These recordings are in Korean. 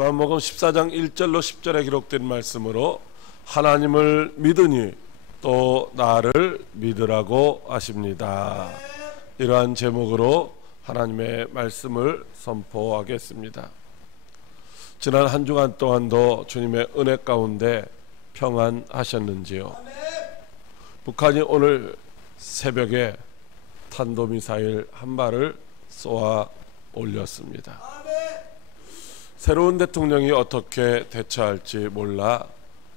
요한복음 14장 1절로 10절에 기록된 말씀으로 하나님을 믿으니 또 나를 믿으라고 하십니다. 이러한 제목으로 하나님의 말씀을 선포하겠습니다. 지난 한 주간 동안도 주님의 은혜 가운데 평안하셨는지요? 북한이 오늘 새벽에 탄도미사일 한 발을 쏘아 올렸습니다. 새로운 대통령이 어떻게 대처할지 몰라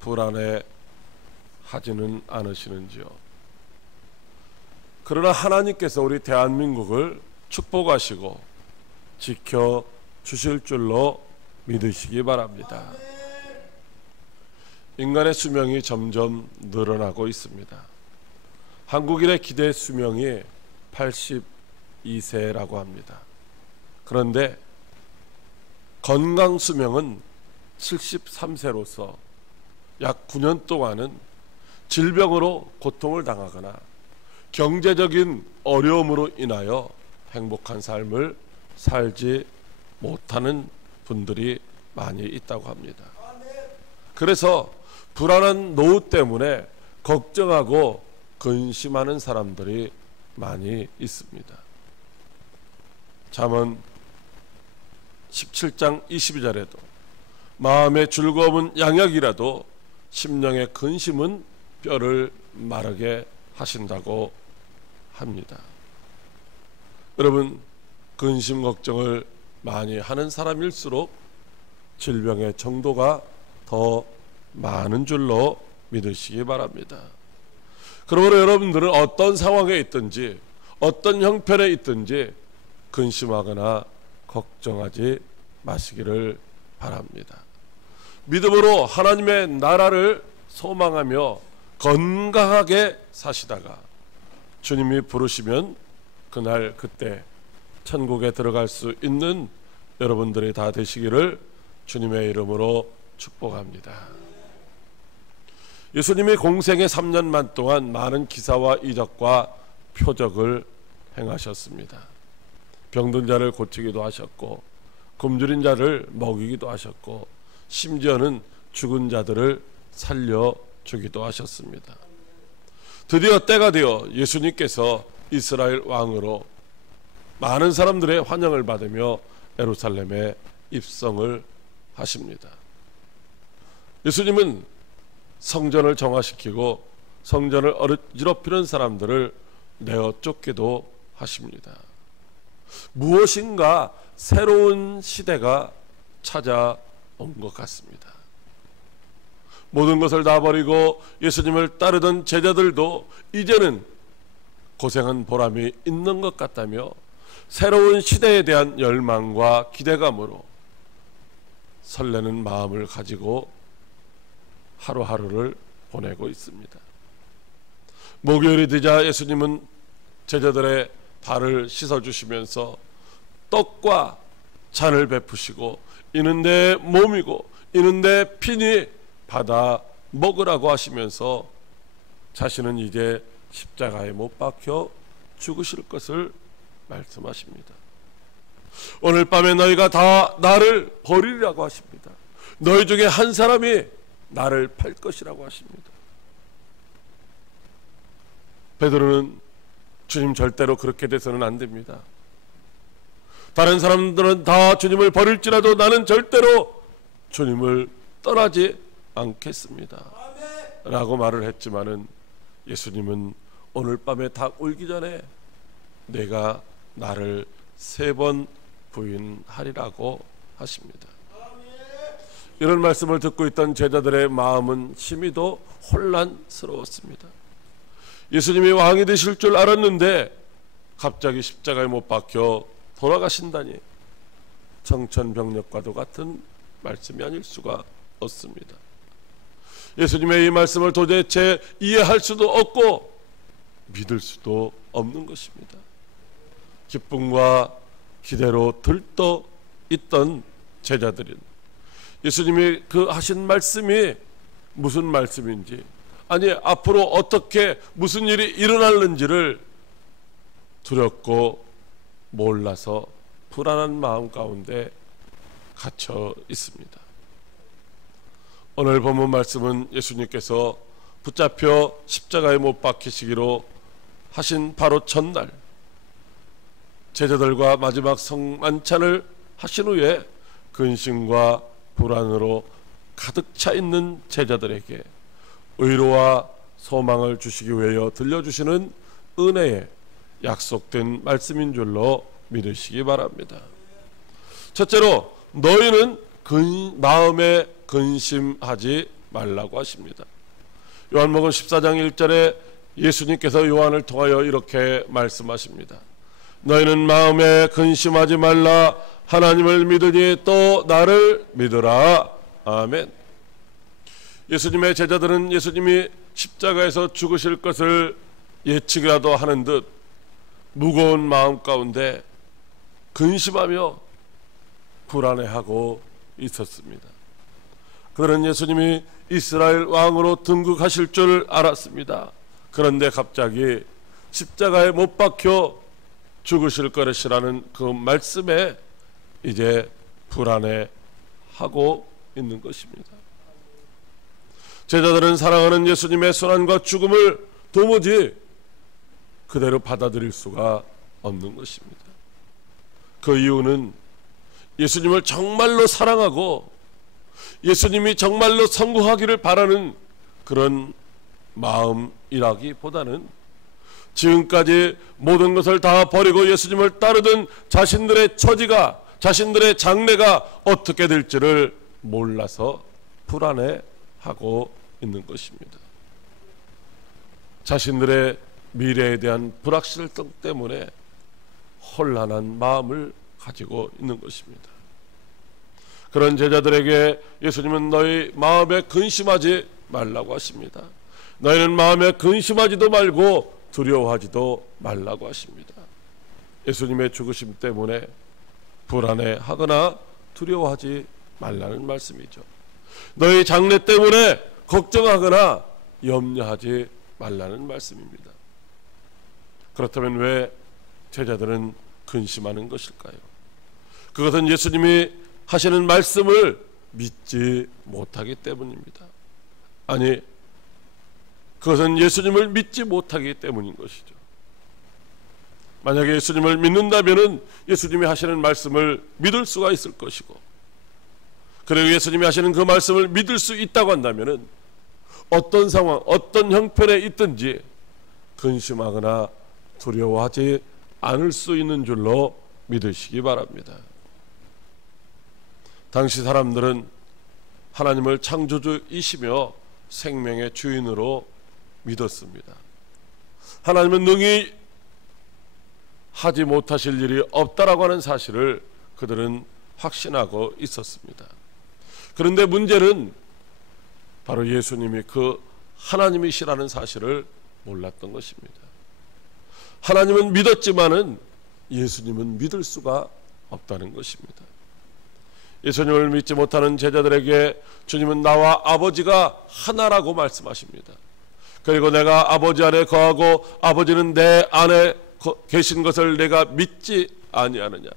불안해 하지는 않으시는지요? 그러나 하나님께서 우리 대한민국을 축복하시고 지켜주실 줄로 믿으시기 바랍니다. 인간의 수명이 점점 늘어나고 있습니다. 한국인의 기대 수명이 82세라고 합니다. 그런데 건강 수명은 73세로서 약 9년 동안은 질병으로 고통을 당하거나 경제적인 어려움으로 인하여 행복한 삶을 살지 못하는 분들이 많이 있다고 합니다. 그래서 불안한 노후 때문에 걱정하고 근심하는 사람들이 많이 있습니다. 잠언 17장 22절에도 마음의 즐거움은 양약이라도 심령의 근심은 뼈를 마르게 하신다고 합니다. 여러분, 근심 걱정을 많이 하는 사람일수록 질병의 정도가 더 많은 줄로 믿으시기 바랍니다. 그러므로 여러분들은 어떤 상황에 있든지 어떤 형편에 있든지 근심하거나 걱정하지 마시기를 바랍니다. 믿음으로 하나님의 나라를 소망하며 건강하게 사시다가 주님이 부르시면 그날 그때 천국에 들어갈 수 있는 여러분들이 다 되시기를 주님의 이름으로 축복합니다. 예수님이 공생의 3년만 동안 많은 기사와 이적과 표적을 행하셨습니다. 병든 자를 고치기도 하셨고 굶주린 자를 먹이기도 하셨고 심지어는 죽은 자들을 살려주기도 하셨습니다. 드디어 때가 되어 예수님께서 이스라엘 왕으로 많은 사람들의 환영을 받으며 예루살렘에 입성을 하십니다. 예수님은 성전을 정화시키고 성전을 어지럽히는 사람들을 내어 쫓기도 하십니다. 무엇인가 새로운 시대가 찾아온 것 같습니다. 모든 것을 다 버리고 예수님을 따르던 제자들도 이제는 고생한 보람이 있는 것 같다며 새로운 시대에 대한 열망과 기대감으로 설레는 마음을 가지고 하루하루를 보내고 있습니다. 목요일이 되자 예수님은 제자들의 발을 씻어주시면서 떡과 잔을 베푸시고 이는 내 몸이고 이는 내 피니 받아 먹으라고 하시면서 자신은 이제 십자가에 못 박혀 죽으실 것을 말씀하십니다. 오늘 밤에 너희가 다 나를 버리리라고 하십니다. 너희 중에 한 사람이 나를 팔 것이라고 하십니다. 베드로는 주님 절대로 그렇게 돼서는 안 됩니다. 다른 사람들은 다 주님을 버릴지라도 나는 절대로 주님을 떠나지 않겠습니다 라고 말을 했지만은 예수님은 오늘 밤에 닭 울기 전에 내가 나를 3번 부인하리라고 하십니다. 이런 말씀을 듣고 있던 제자들의 마음은 심히도 혼란스러웠습니다. 예수님이 왕이 되실 줄 알았는데 갑자기 십자가에 못 박혀 돌아가신다니 청천벽력과도 같은 말씀이 아닐 수가 없습니다. 예수님의 이 말씀을 도대체 이해할 수도 없고 믿을 수도 없는 것입니다. 기쁨과 기대로 들떠 있던 제자들은 예수님이 그 하신 말씀이 무슨 말씀인지, 아니 앞으로 어떻게 무슨 일이 일어날는지를 두렵고 몰라서 불안한 마음 가운데 갇혀 있습니다. 오늘 본문 말씀은 예수님께서 붙잡혀 십자가에 못 박히시기로 하신 바로 전날 제자들과 마지막 성만찬을 하신 후에 근심과 불안으로 가득 차 있는 제자들에게 의로와 소망을 주시기 위하여 들려주시는 은혜의 약속된 말씀인 줄로 믿으시기 바랍니다. 첫째로 너희는 마음에 근심하지 말라고 하십니다. 요한복음 14장 1절에 예수님께서 요한을 통하여 이렇게 말씀하십니다. 너희는 마음에 근심하지 말라. 하나님을 믿으니 또 나를 믿으라. 아멘. 예수님의 제자들은 예수님이 십자가에서 죽으실 것을 예측이라도 하는 듯 무거운 마음 가운데 근심하며 불안해하고 있었습니다. 그들은 예수님이 이스라엘 왕으로 등극하실 줄 알았습니다. 그런데 갑자기 십자가에 못 박혀 죽으실 것이라는 그 말씀에 이제 불안해하고 있는 것입니다. 제자들은 사랑하는 예수님의 순환과 죽음을 도무지 그대로 받아들일 수가 없는 것입니다. 그 이유는 예수님을 정말로 사랑하고 예수님이 정말로 성공하기를 바라는 그런 마음이라기보다는 지금까지 모든 것을 다 버리고 예수님을 따르던 자신들의 처지가, 자신들의 장래가 어떻게 될지를 몰라서 불안해하고 있는 것입니다. 자신들의 미래에 대한 불확실성 때문에 혼란한 마음을 가지고 있는 것입니다. 그런 제자들에게 예수님은 너희 마음에 근심하지 말라고 하십니다. 너희는 마음에 근심하지도 말고 두려워하지도 말라고 하십니다. 예수님의 죽으심 때문에 불안해하거나 두려워하지 말라는 말씀이죠. 너희 장래 때문에 걱정하거나 염려하지 말라는 말씀입니다. 그렇다면 왜 제자들은 근심하는 것일까요? 그것은 예수님이 하시는 말씀을 믿지 못하기 때문입니다. 아니, 그것은 예수님을 믿지 못하기 때문인 것이죠. 만약에 예수님을 믿는다면 예수님이 하시는 말씀을 믿을 수가 있을 것이고, 그리고 예수님이 하시는 그 말씀을 믿을 수 있다고 한다면 어떤 상황, 어떤 형편에 있든지 근심하거나 두려워하지 않을 수 있는 줄로 믿으시기 바랍니다. 당시 사람들은 하나님을 창조주이시며 생명의 주인으로 믿었습니다. 하나님은 능히 하지 못하실 일이 없다라고 하는 사실을 그들은 확신하고 있었습니다. 그런데 문제는 바로 예수님이 그 하나님이시라는 사실을 몰랐던 것입니다. 하나님은 믿었지만은 예수님은 믿을 수가 없다는 것입니다. 예수님을 믿지 못하는 제자들에게 주님은 나와 아버지가 하나라고 말씀하십니다. 그리고 내가 아버지 안에 거하고 아버지는 내 안에 계신 것을 내가 믿지 아니하느냐.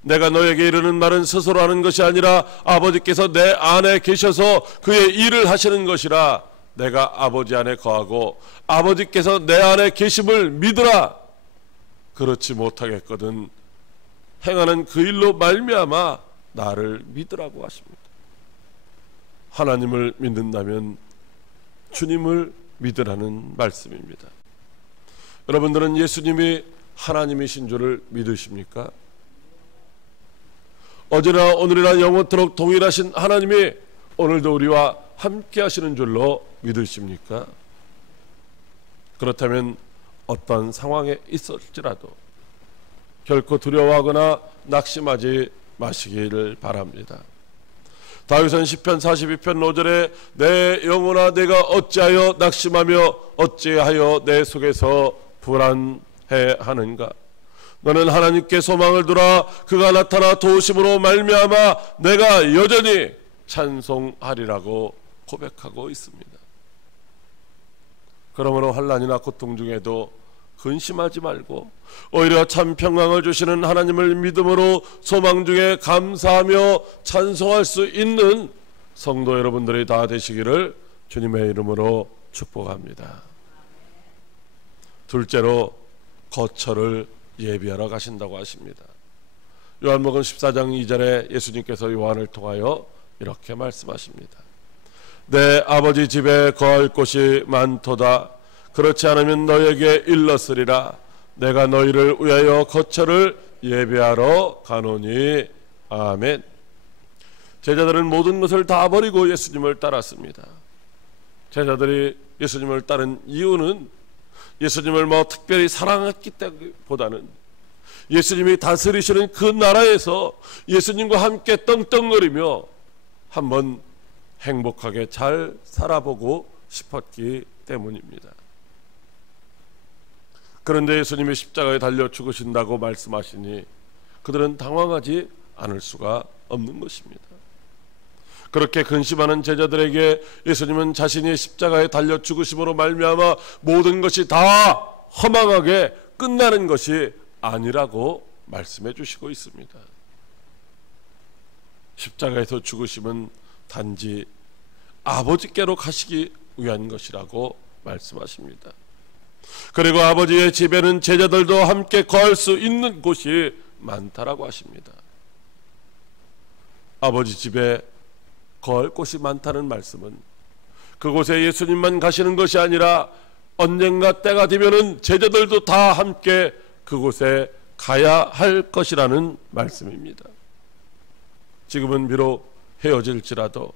내가 너에게 이르는 말은 스스로 하는 것이 아니라 아버지께서 내 안에 계셔서 그의 일을 하시는 것이라. 내가 아버지 안에 거하고 아버지께서 내 안에 계심을 믿으라. 그렇지 못하겠거든 행하는 그 일로 말미암아 나를 믿으라고 하십니다. 하나님을 믿는다면 주님을 믿으라는 말씀입니다. 여러분들은 예수님이 하나님이신 줄을 믿으십니까? 어제나 오늘이나 영원토록 동일하신 하나님이 오늘도 우리와 함께 하시는 줄로 믿으십니까? 그렇다면 어떤 상황에 있을지라도 결코 두려워하거나 낙심하지 마시기를 바랍니다. 다윗은 시편 42편 5절에 내 영혼아 내가 어찌하여 낙심하며 어찌하여 내 속에서 불안해하는가. 너는 하나님께 소망을 두라. 그가 나타나 도우심으로 말미암아 내가 여전히 찬송하리라고 고백하고 있습니다. 그러므로 환난이나 고통 중에도 근심하지 말고 오히려 참 평강을 주시는 하나님을 믿음으로 소망 중에 감사하며 찬송할 수 있는 성도 여러분들이 다 되시기를 주님의 이름으로 축복합니다. 둘째로 거처를 예비하러 가신다고 하십니다. 요한복음 14장 2절에 예수님께서 요한을 통하여 이렇게 말씀하십니다. 내 아버지 집에 거할 곳이 많도다. 그렇지 않으면 너에게 일렀으리라. 내가 너희를 위하여 거처를 예비하러 가노니. 아멘. 제자들은 모든 것을 다 버리고 예수님을 따랐습니다. 제자들이 예수님을 따른 이유는 예수님을 특별히 사랑했기 때보다는 예수님이 다스리시는 그 나라에서 예수님과 함께 떵떵거리며 한번 행복하게 잘 살아보고 싶었기 때문입니다. 그런데 예수님이 십자가에 달려 죽으신다고 말씀하시니 그들은 당황하지 않을 수가 없는 것입니다. 그렇게 근심하는 제자들에게 예수님은 자신이 십자가에 달려 죽으심으로 말미암아 모든 것이 다 허망하게 끝나는 것이 아니라고 말씀해 주시고 있습니다. 십자가에서 죽으심은 단지 아버지께로 가시기 위한 것이라고 말씀하십니다. 그리고 아버지의 집에는 제자들도 함께 거할 수 있는 곳이 많다라고 하십니다. 아버지 집에 거할 곳이 많다는 말씀은 그곳에 예수님만 가시는 것이 아니라 언젠가 때가 되면은 제자들도 다 함께 그곳에 가야 할 것이라는 말씀입니다. 지금은 비록 헤어질지라도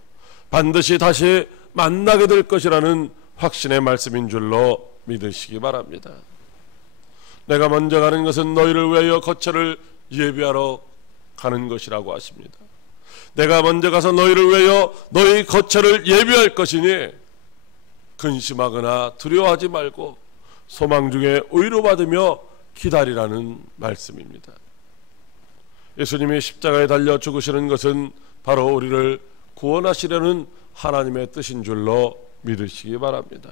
반드시 다시 만나게 될 것이라는 확신의 말씀인 줄로 믿으시기 바랍니다. 내가 먼저 가는 것은 너희를 위하여 거처를 예비하러 가는 것이라고 하십니다. 내가 먼저 가서 너희를 위하여 너희 거처를 예비할 것이니 근심하거나 두려워하지 말고 소망 중에 위로받으며 기다리라는 말씀입니다. 예수님이 십자가에 달려 죽으시는 것은 바로 우리를 구원하시려는 하나님의 뜻인 줄로 믿으시기 바랍니다.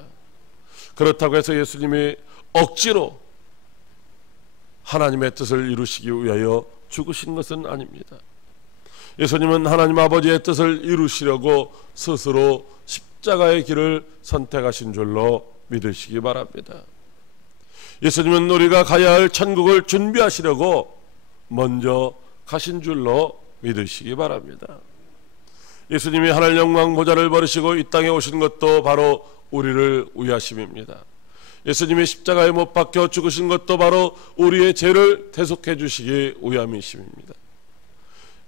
그렇다고 해서 예수님이 억지로 하나님의 뜻을 이루시기 위하여 죽으신 것은 아닙니다. 예수님은 하나님 아버지의 뜻을 이루시려고 스스로 십자가의 길을 선택하신 줄로 믿으시기 바랍니다. 예수님은 우리가 가야 할 천국을 준비하시려고 먼저 가신 줄로 믿으시기 바랍니다. 예수님이 하늘 영광 보좌를 버리시고 이 땅에 오신 것도 바로 우리를 위하심입니다. 예수님이 십자가에 못 박혀 죽으신 것도 바로 우리의 죄를 대속해 주시기 위함이십니다.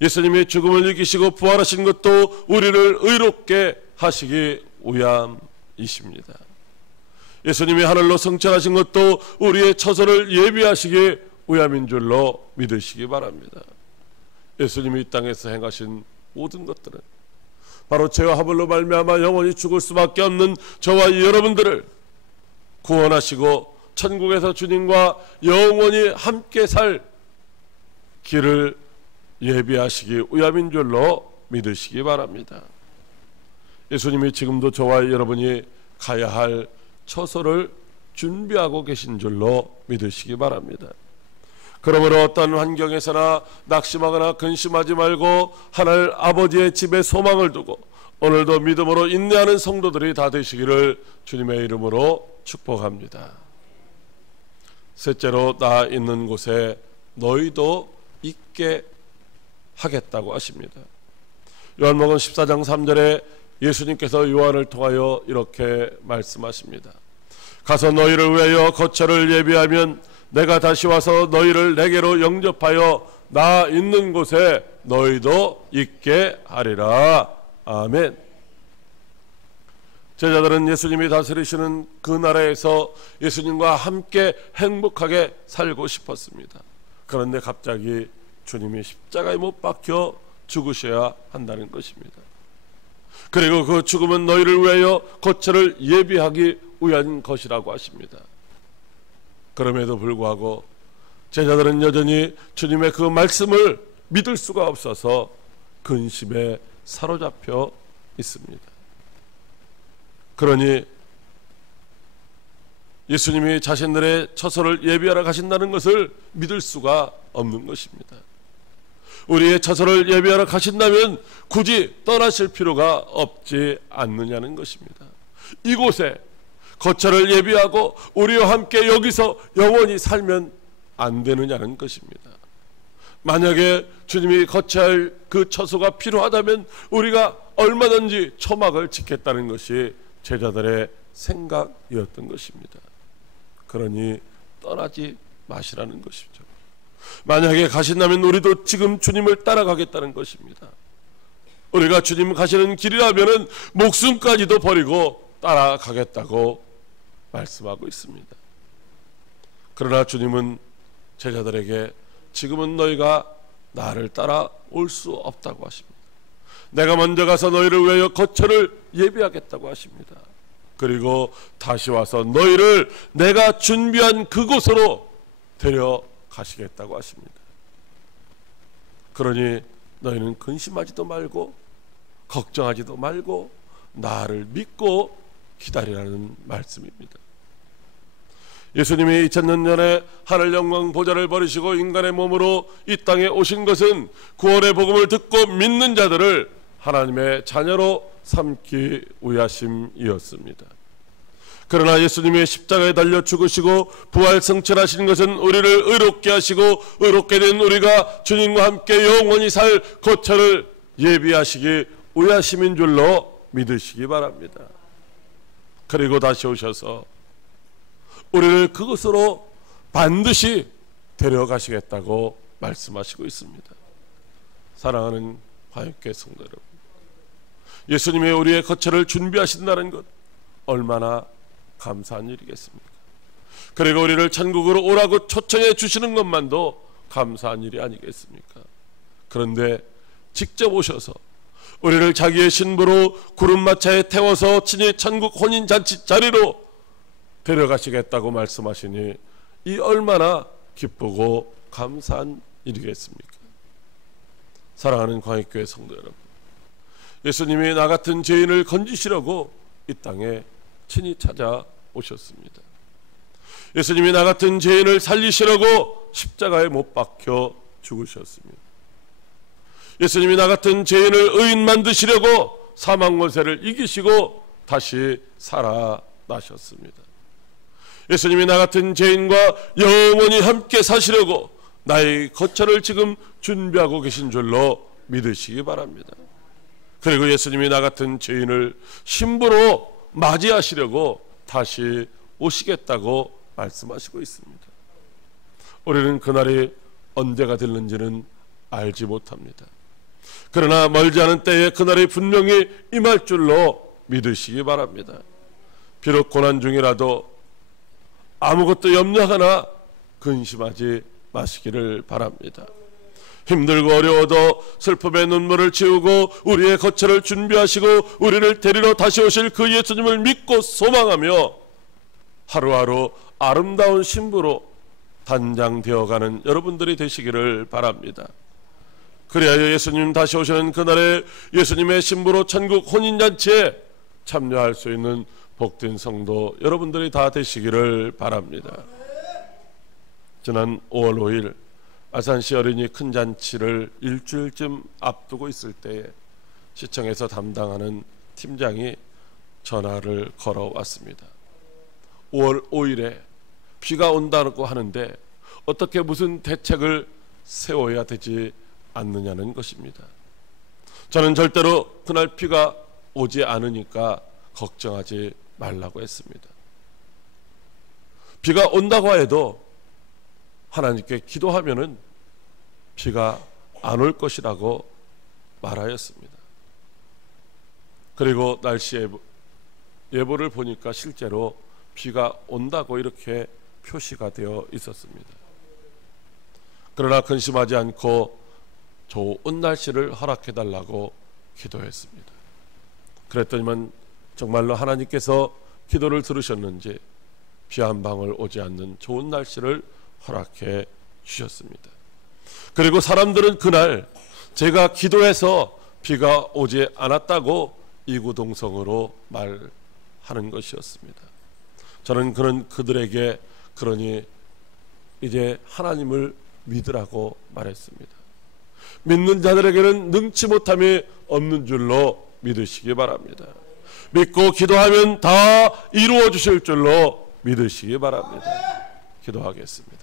예수님이 죽음을 이기시고 부활하신 것도 우리를 의롭게 하시기 위함이십니다. 예수님이 하늘로 승천하신 것도 우리의 처소를 예비하시기 위함인 줄로 믿으시기 바랍니다. 예수님이 이 땅에서 행하신 모든 것들은 바로 죄와 하물로 말미암아 영원히 죽을 수밖에 없는 저와 여러분들을 구원하시고 천국에서 주님과 영원히 함께 살 길을 예비하시기 위함인 줄로 믿으시기 바랍니다. 예수님이 지금도 저와 여러분이 가야 할 처소를 준비하고 계신 줄로 믿으시기 바랍니다. 그러므로 어떤 환경에서나 낙심하거나 근심하지 말고 하늘 아버지의 집에 소망을 두고 오늘도 믿음으로 인내하는 성도들이 다 되시기를 주님의 이름으로 축복합니다. 셋째로 나 있는 곳에 너희도 있게 하겠다고 하십니다. 요한복음 14장 3절에 예수님께서 요한을 통하여 이렇게 말씀하십니다. 가서 너희를 위하여 거처를 예비하면 내가 다시 와서 너희를 내게로 영접하여 나 있는 곳에 너희도 있게 하리라. 아멘. 제자들은 예수님이 다스리시는 그 나라에서 예수님과 함께 행복하게 살고 싶었습니다. 그런데 갑자기 주님이 십자가에 못 박혀 죽으셔야 한다는 것입니다. 그리고 그 죽음은 너희를 위하여 거처를 예비하기 위한 것이라고 하십니다. 그럼에도 불구하고 제자들은 여전히 주님의 그 말씀을 믿을 수가 없어서 근심에 사로잡혀 있습니다. 그러니 예수님이 자신들의 처소를 예비하러 가신다는 것을 믿을 수가 없는 것입니다. 우리의 처소를 예비하러 가신다면 굳이 떠나실 필요가 없지 않느냐는 것입니다. 이곳에 거처를 예비하고 우리와 함께 여기서 영원히 살면 안 되느냐는 것입니다. 만약에 주님이 거처할 그 처소가 필요하다면 우리가 얼마든지 초막을 짓겠다는 것이 제자들의 생각이었던 것입니다. 그러니 떠나지 마시라는 것이죠. 만약에 가신다면 우리도 지금 주님을 따라가겠다는 것입니다. 우리가 주님 가시는 길이라면 목숨까지도 버리고 따라가겠다고 말씀하고 있습니다. 그러나 주님은 제자들에게 지금은 너희가 나를 따라올 수 없다고 하십니다. 내가 먼저 가서 너희를 위하여 거처를 예비하겠다고 하십니다. 그리고 다시 와서 너희를 내가 준비한 그곳으로 데려가시겠다고 하십니다. 그러니 너희는 근심하지도 말고 걱정하지도 말고 나를 믿고 기다리라는 말씀입니다. 예수님이 2000년 전에 하늘 영광 보좌를 버리시고 인간의 몸으로 이 땅에 오신 것은 구원의 복음을 듣고 믿는 자들을 하나님의 자녀로 삼기 위하심이었습니다. 그러나 예수님의 십자가에 달려 죽으시고 부활 승천하신 것은 우리를 의롭게 하시고 의롭게 된 우리가 주님과 함께 영원히 살 거처를 예비하시기 위하심인 줄로 믿으시기 바랍니다. 그리고 다시 오셔서 우리를 그것으로 반드시 데려가시겠다고 말씀하시고 있습니다. 사랑하는 화요교회 성도 여러분, 예수님이 우리의 거처를 준비하신다는 것 얼마나 감사한 일이겠습니까? 그리고 우리를 천국으로 오라고 초청해 주시는 것만도 감사한 일이 아니겠습니까? 그런데 직접 오셔서 우리를 자기의 신부로 구름마차에 태워서 친히 천국 혼인잔치 자리로 데려가시겠다고 말씀하시니 이 얼마나 기쁘고 감사한 일이겠습니까? 사랑하는 광역교회 성도 여러분, 예수님이 나 같은 죄인을 건지시려고 이 땅에 친히 찾아오셨습니다. 예수님이 나 같은 죄인을 살리시려고 십자가에 못 박혀 죽으셨습니다. 예수님이 나 같은 죄인을 의인 만드시려고 사망 권세를 이기시고 다시 살아나셨습니다. 예수님이 나 같은 죄인과 영원히 함께 사시려고 나의 거처를 지금 준비하고 계신 줄로 믿으시기 바랍니다. 그리고 예수님이 나 같은 죄인을 신부로 맞이하시려고 다시 오시겠다고 말씀하시고 있습니다. 우리는 그날이 언제가 될는지는 알지 못합니다. 그러나 멀지 않은 때에 그날이 분명히 임할 줄로 믿으시기 바랍니다. 비록 고난 중이라도 아무것도 염려하거나 근심하지 마시기를 바랍니다. 힘들고 어려워도 슬픔의 눈물을 지우고 우리의 거처를 준비하시고 우리를 데리러 다시 오실 그 예수님을 믿고 소망하며 하루하루 아름다운 신부로 단장되어가는 여러분들이 되시기를 바랍니다. 그리하여 예수님 다시 오시는 그날에 예수님의 신부로 천국 혼인잔치에 참여할 수 있는 복된 성도 여러분들이 다 되시기를 바랍니다. 지난 5월 5일 아산시 어린이 큰 잔치를 일주일쯤 앞두고 있을 때에 시청에서 담당하는 팀장이 전화를 걸어왔습니다. 5월 5일에 비가 온다고 하는데 어떻게 무슨 대책을 세워야 되지 않느냐는 것입니다. 저는 절대로 그날 비가 오지 않으니까 걱정하지 말라고 했습니다. 비가 온다고 해도 하나님께 기도하면은 비가 안 올 것이라고 말하였습니다. 그리고 날씨 예보를 보니까 실제로 비가 온다고 이렇게 표시가 되어 있었습니다. 그러나 근심하지 않고 좋은 날씨를 허락해 달라고 기도했습니다. 그랬더니만 정말로 하나님께서 기도를 들으셨는지 비 한 방울 오지 않는 좋은 날씨를 허락해 주셨습니다. 그리고 사람들은 그날 제가 기도해서 비가 오지 않았다고 이구동성으로 말하는 것이었습니다. 저는 그들에게 그러니 이제 하나님을 믿으라고 말했습니다. 믿는 자들에게는 능치 못함이 없는 줄로 믿으시기 바랍니다. 믿고 기도하면 다 이루어 주실 줄로 믿으시기 바랍니다. 기도하겠습니다.